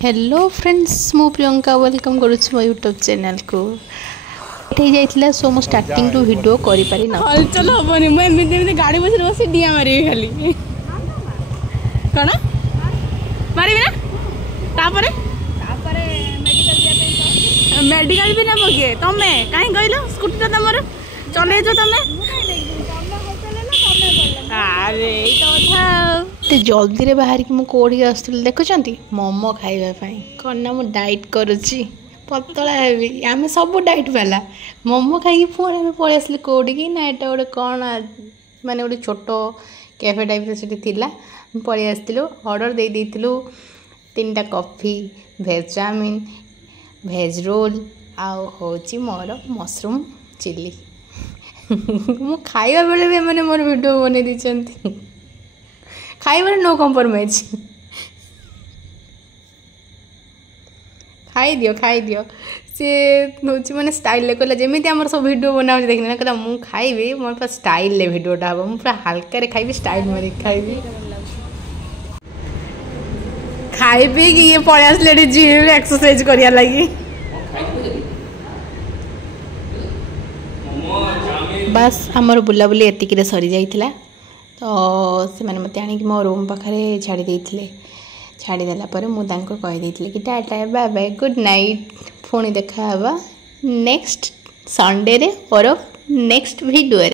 Hello friends मु Priyanka welcome करुच्ची मो YouTube channel को ये जाइथिला सो मो स्टार्टिंग टू वीडियो करि पारि न हल चलो हबनी मैं एमती गाड़ी बस बस डिया मारी खाली कौन मारी ना तापरे तापरे मेडिकल भी नब किए तमे कहीं कहल स्कूटी तुम चल तुम अरे तो जल्दी रे बाहर की मु कोड़ी आसुल देखुचंती मोमो खाइबा पई कोन ना मु डाइट करूची पतला हेबी आमे सब डाइट वाला मोमो खाई फोन में पळे असले कोड़ी की ना एटा ओडे कोन माने ओडे छोटो कैफे टाइप रे सिटी थिला पळे आस्तिलो ऑर्डर दे देथिलु 3टा coffee veg chow mein veg roll आ होची मोर मशरूम चिल्ली मु खाइबा बेले भी मैंने मोर वीडियो बने दी खाइबार नो कम्प्रोमाइज खाई दियो सी हूँ मैंने स्टाइल कहला जमी आम सब वीडियो बना देखना कहला मु खाइबी मोर पूरा स्टाइल वीडियोटा हम मुझे पूरा हल्का खाइबी स्टाइल मारी खाइबी खाई पी कि ये पड़े आसले जिम एक्सरसाइज करिया लगी बस आमर बुलाबुली एतिक सरी जाइथिला तो से मैंने मत आनी मो रूम पाखे छाड़ी देथिले छाड़ी देला पर मु तांको कहि देथिले कि tata bye bye good night पुणी देखा हवा नेक्स्ट संडे रे और नेक्स्ट वीडियो।